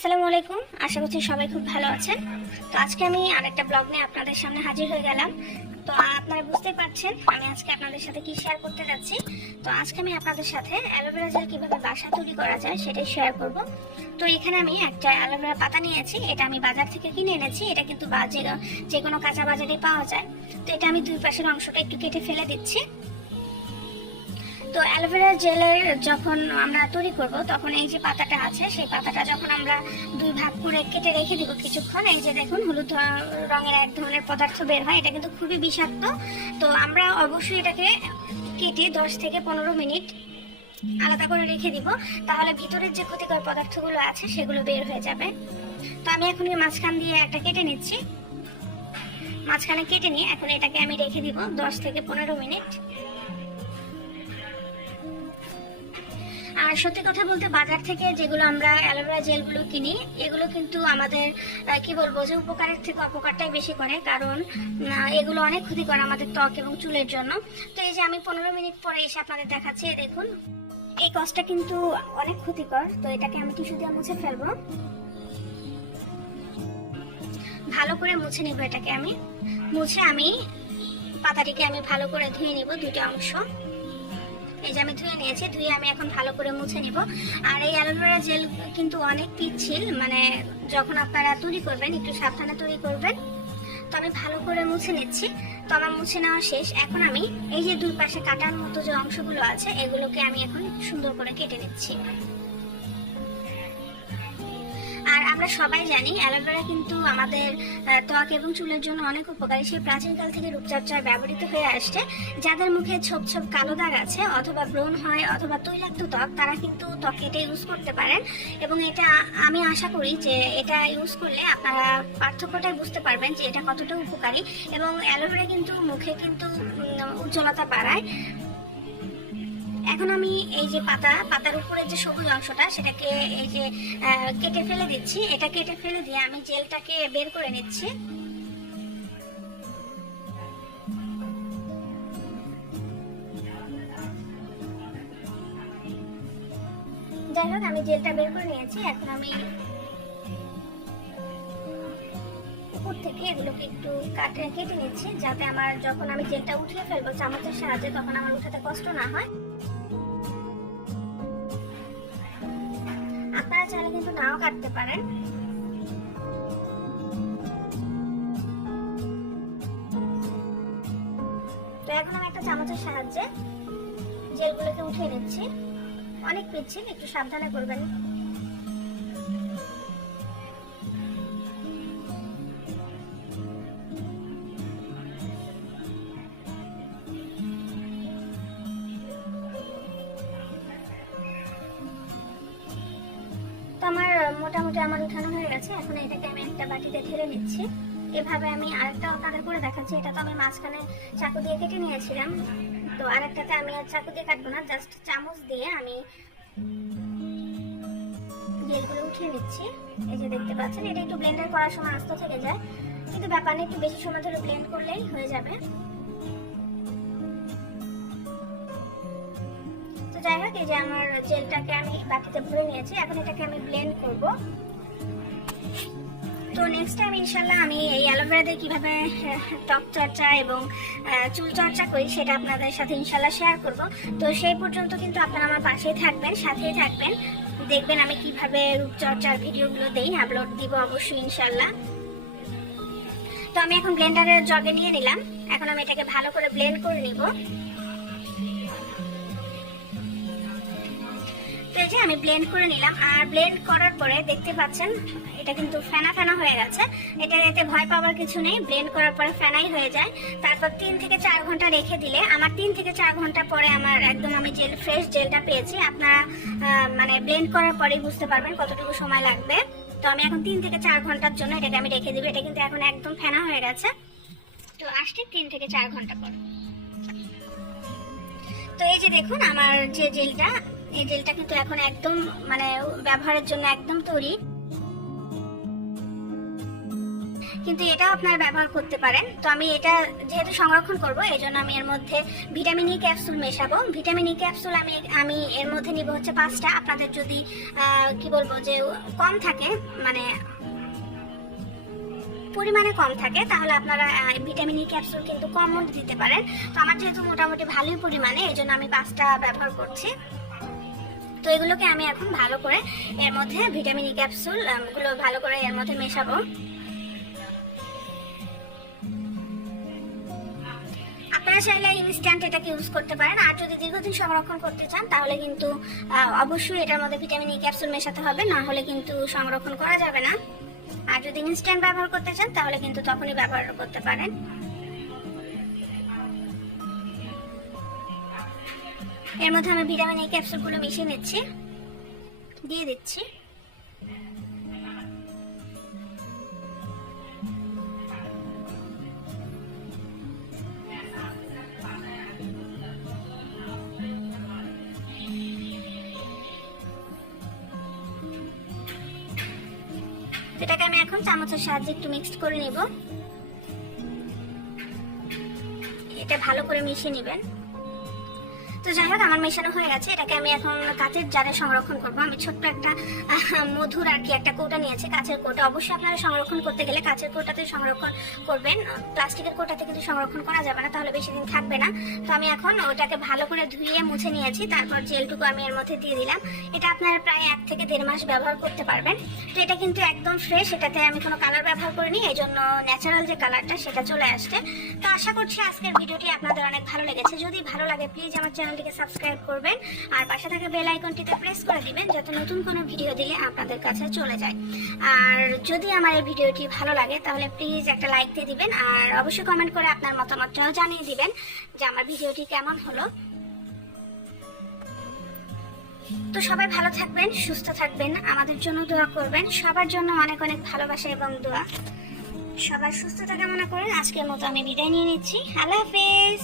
আসসালামু আলাইকুম। আশা করছি সবাই খুব ভালো আছেন। তো আজকে আমি আরেকটা ব্লগ নিয়ে আপনাদের সামনে হাজির হয়ে গেলাম। তো আপনারা বুঝতে পারছেন আমি আজকে আপনাদের সাথে কি শেয়ার করতে যাচ্ছি। তো আজকে আমি আপনাদের সাথে অ্যালোভেরা জেল কিভাবে বাসায় তৈরি করা যায় সেটাই শেয়ার করব। তো এখানে আমি একটা অ্যালোভেরা পাতা নিয়েছি, এটা আমি বাজার থেকে কিনে এনেছি। এটা কিন্তু যে কোনো কাঁচা বাজারে পাওয়া যায়। তো এটা আমি দুই পাশের অংশটা একটু কেটে ফেলে দিচ্ছি। তো অ্যালোভেরা জেলের যখন আমরা তৈরি করব তখন এই যে পাতাটা আছে, সেই পাতাটা যখন আমরা দুই ভাগ করে কেটে রেখে দিব কিছুক্ষণ, এই যে দেখুন হলুদ রঙের এক ধরনের পদার্থ বের হয়, এটা কিন্তু খুবই বিষাক্ত। তো আমরা অবশ্যই এটাকে কেটে 10 থেকে 15 মিনিট আলাদা করে রেখে দিব, তাহলে ভিতরের যে ক্ষতিকর পদার্থগুলো আছে সেগুলো বের হয়ে যাবে। তো আমি এখন এই মাঝখান দিয়ে একটা কেটে নিচ্ছি। মাঝখানে কেটে নিয়ে এখন এটাকে আমি রেখে দিব 10 থেকে 15 মিনিট। আর সত্যি কথা বলতে বাজার থেকে যেগুলো আমরা অ্যালোভেরা জেলগুলো কিনি, এগুলো কিন্তু আমাদের কি বলবো যে উপকারের থেকে অপকারটাই বেশি করে, কারণ এগুলো অনেক ক্ষতিকর আমাদের ত্বক এবং চুলের জন্য। তো এই যে আমি 15 মিনিট পরে এসে আপনাদের দেখাচ্ছি, দেখুন এই কসটা কিন্তু অনেক ক্ষতিকর। তো এটাকে আমি টিস্যু দিয়ে মুছে ফেলবো, ভালো করে মুছে নিব। এটাকে আমি মুছে পাতাটিকে আমি ভালো করে ধুয়ে নিব, দুটো অংশ। এই যে আমি ধুয়ে নিয়েছি, ধুয়ে আমি এখন ভালো করে মুছে নিব। আর এই অ্যালোভেরা জেল কিন্তু অনেক পিচ্ছিল, মানে যখন আপনারা তৈরি করবেন একটু সাবধানে তৈরি করবেন। তো আমি ভালো করে মুছে নিচ্ছি। তো আমার মুছে নেওয়া শেষ। এখন আমি এই যে দুই পাশে কাটার মতো যে অংশগুলো আছে এগুলোকে আমি এখন সুন্দর করে কেটে নিচ্ছি। আর আমরা সবাই জানি অ্যালোভেরা কিন্তু আমাদের ত্বক এবং চুলের জন্য অনেক উপকারী। সেই প্রাচীনকাল থেকে রূপচর্চায় ব্যবহৃত হয়ে আসছে। যাদের মুখে ছোপ ছোপ কালো দাগ আছে অথবা ব্রণ হয় অথবা তৈলাক্ত ত্বক, তারা কিন্তু ত্বকে এটা ইউজ করতে পারেন। এবং এটা আমি আশা করি যে এটা ইউজ করলে আপনারা পার্থক্যটাই বুঝতে পারবেন যে এটা কতটা উপকারী। এবং অ্যালোভেরা কিন্তু মুখে কিন্তু উজ্জ্বলতা বাড়ায়। এখন আমি এই যে পাতার উপরে যে সবুজ অংশটা সেটাকে এই যে কেটে ফেলে দিচ্ছি। এটা কেটে ফেলে দিয়ে আমি জেলটাকে বের করে নিচ্ছি। যাই হোক, আমি জেলটা বের করে নিয়েছি। এখন আমি উপর থেকে এগুলোকে একটু কেটে নিচ্ছি, যাতে আমার যখন আমি জেলটা উঠিয়ে ফেলবো চামচের সাহায্যে তখন আমার উঠাতে কষ্ট না হয়। আপনারা চাইলে কিন্তু নাও কাটতে পারেন। তো এখন আমি একটা চামচের সাহায্যে জেলগুলোকে উঠিয়ে নিচ্ছি। অনেক পিচ্ছিল, একটু সাবধানে করবেন। তো আমার মোটামুটি আমার উঠানো হয়ে গেছে। এখন এটাকে আমি একটা বাটিতে ঢেলে নিচ্ছি। এভাবে আমি আরেকটা আপনাদের করে দেখাচ্ছি। এটা তো আমি মাঝখানে চাকু দিয়ে কেটে নিয়েছিলাম। তো আরেকটাতে আমি আর চাকু দিয়ে কাটবো না, জাস্ট চামচ দিয়ে আমি জেলগুলো উঠিয়ে নিচ্ছি। এই যে দেখতে পাচ্ছেন, এটা একটু ব্লেন্ডার করার সময় আস্ত থেকে যায়, কিন্তু ব্যাপার না, একটু বেশি সময় ধরে ব্লেন্ড করলেই হয়ে যাবে। তো যাই হোক, এই যে আমার জেলটাকে আমি বাটিতে ভরে নিয়েছি। এখন এটাকে আমি ব্লেন্ড করব। তো নেক্সট টাইম ইনশাল্লাহ আমি এই অ্যালোভেরা দিয়ে কিভাবে ত্বক চর্চা এবং চুল চর্চা করি সেটা আপনাদের সাথে ইনশাল্লাহ শেয়ার করব। তো সেই পর্যন্ত কিন্তু আপনারা আমার পাশেই থাকবেন, সাথেই থাকবেন, দেখবেন আমি কিভাবে রূপচর্চার ভিডিওগুলো দেই, আপলোড দিব অবশ্যই ইনশাল্লাহ। তো আমি এখন ব্লেন্ডারের জগে নিয়ে নিলাম। এখন আমি এটাকে ভালো করে ব্লেন্ড করে নিব। আমি ব্লেন্ড করে নিলাম। আর ব্লেন্ড করার পরে দেখতে পাচ্ছেন এটা কিন্তু ফেনা ফেনা হয়ে গেছে। এতে ভয় পাওয়ার কিছু নেই, ব্লেন্ড করার পরে ফেনাই হয়ে যায়। তারপর 3 থেকে 4 ঘন্টা রেখে দিলে আমার 3 থেকে 4 ঘন্টা পরে আমার একদম আমি ফ্রেশ জেলটা পেয়েছি। আপনারা মানে ব্লেন্ড করার পরেই বুঝতে পারবেন কতটুকু সময় লাগবে। তো আমি এখন 3 থেকে 4 ঘন্টার জন্য এটাকে আমি রেখে দিব। এটা কিন্তু এখন একদম ফেনা হয়ে গেছে। তো আসছে 3 থেকে 4 ঘন্টা পর। তো এই যে দেখুন আমার যে জেলটা, এই জেলটা কিন্তু এখন একদম মানে ব্যবহারের জন্য একদম তৈরি। কিন্তু এটাও আপনারা ব্যবহার করতে পারেন। তো আমি এটা যেহেতু সংরক্ষণ করব, এই জন্য আমি এর মধ্যে ভিটামিন ই ক্যাপসুল মেশাবো। ভিটামিন ই ক্যাপসুল আমি এর মধ্যে নিব হচ্ছে 5টা। আপনাদের যদি কি বলবো যে কম থাকে, মানে পরিমাণে কম থাকে, তাহলে আপনারা ভিটামিন ই ক্যাপসুল কিন্তু কম দিতে পারেন। তো আমার যেহেতু মোটামুটি ভালোই পরিমাণে, এই জন্য আমি 5টা ব্যবহার করছি। তো এগুলোকে আমি এখন ভালো করে এর মধ্যে ভিটামিন ই ক্যাপসুল গুলো ভালো করে এর মধ্যে মেশাবো। আপনারা চাইলে ইনস্ট্যান্ট এটাকে ইউজ করতে পারেন। আর যদি দীর্ঘদিন সংরক্ষণ করতে চান তাহলে কিন্তু অবশ্যই এটার মধ্যে ভিটামিন ই ক্যাপসুল মেশাতে হবে, না হলে কিন্তু সংরক্ষণ করা যাবে না। আর যদি ইনস্ট্যান্ট ব্যবহার করতে চান তাহলে কিন্তু তখনই ব্যবহার করতে পারেন। এর মধ্যে আমি ভিটামিন ই ক্যাপসুলগুলো মিশিয়ে নিচ্ছি, দিয়ে দিচ্ছি। এটাকে আমি এখন চামচের সাহায্যে একটু মিক্সড করে নিব। এটা ভালো করে মিশিয়ে নেবেন। তো যাই হোক, আমার মেশানো হয়ে গেছে। এটাকে আমি এখন কাঁচের জারে সংরক্ষণ করব। আমি ছোট্ট একটা মধুর আর কি একটা কৌটা নিয়েছি, কাঁচের কৌটা। অবশ্যই আপনারা সংরক্ষণ করতে গেলে কাঁচের কৌটাতে সংরক্ষণ করবেন, প্লাস্টিকের কৌটাতে কিন্তু সংরক্ষণ করা যাবে না, তাহলে বেশি দিন থাকবে না। তো আমি এখন ওটাকে ভালো করে ধুয়ে মুছে নিয়েছি, তারপর জেলটুকু আমি এর মধ্যে দিয়ে দিলাম। এটা আপনারা প্রায় 1 থেকে 1.5 মাস ব্যবহার করতে পারবেন। তো এটা কিন্তু একদম ফ্রেশ, এটাতে আমি কোনো কালার ব্যবহার করিনি, এই জন্য ন্যাচারাল যে কালারটা সেটা চলে আসছে। তো আশা করছি আজকের ভিডিওটি আপনাদের অনেক ভালো লেগেছে। যদি ভালো লাগে প্লিজ আমার চ্যানেলটিকে সাবস্ক্রাইব করবেন আর পাশে থাকা বেল আইকনটিতে প্রেস করে দিবেন, যাতে নতুন কোনো ভিডিও দিলে আপনাদের কাছে চলে যায়। আর যদি আমার এই ভিডিওটি ভালো লাগে তাহলে প্লিজ একটা লাইক দিয়ে দিবেন, আর অবশ্যই কমেন্ট করে আপনার মতামতটাও জানিয়ে দিবেন যে আমার ভিডিওটি কেমন হলো। তো সবাই ভালো থাকবেন, সুস্থ থাকবেন, আমাদের জন্য দোয়া করবেন। সবার জন্য অনেক অনেক ভালোবাসা এবং দোয়া। সবার সুস্থতা কামনা করে আজকের মতো আমি বিদায় নিয়ে নিচ্ছি। আল্লাহ হাফেজ।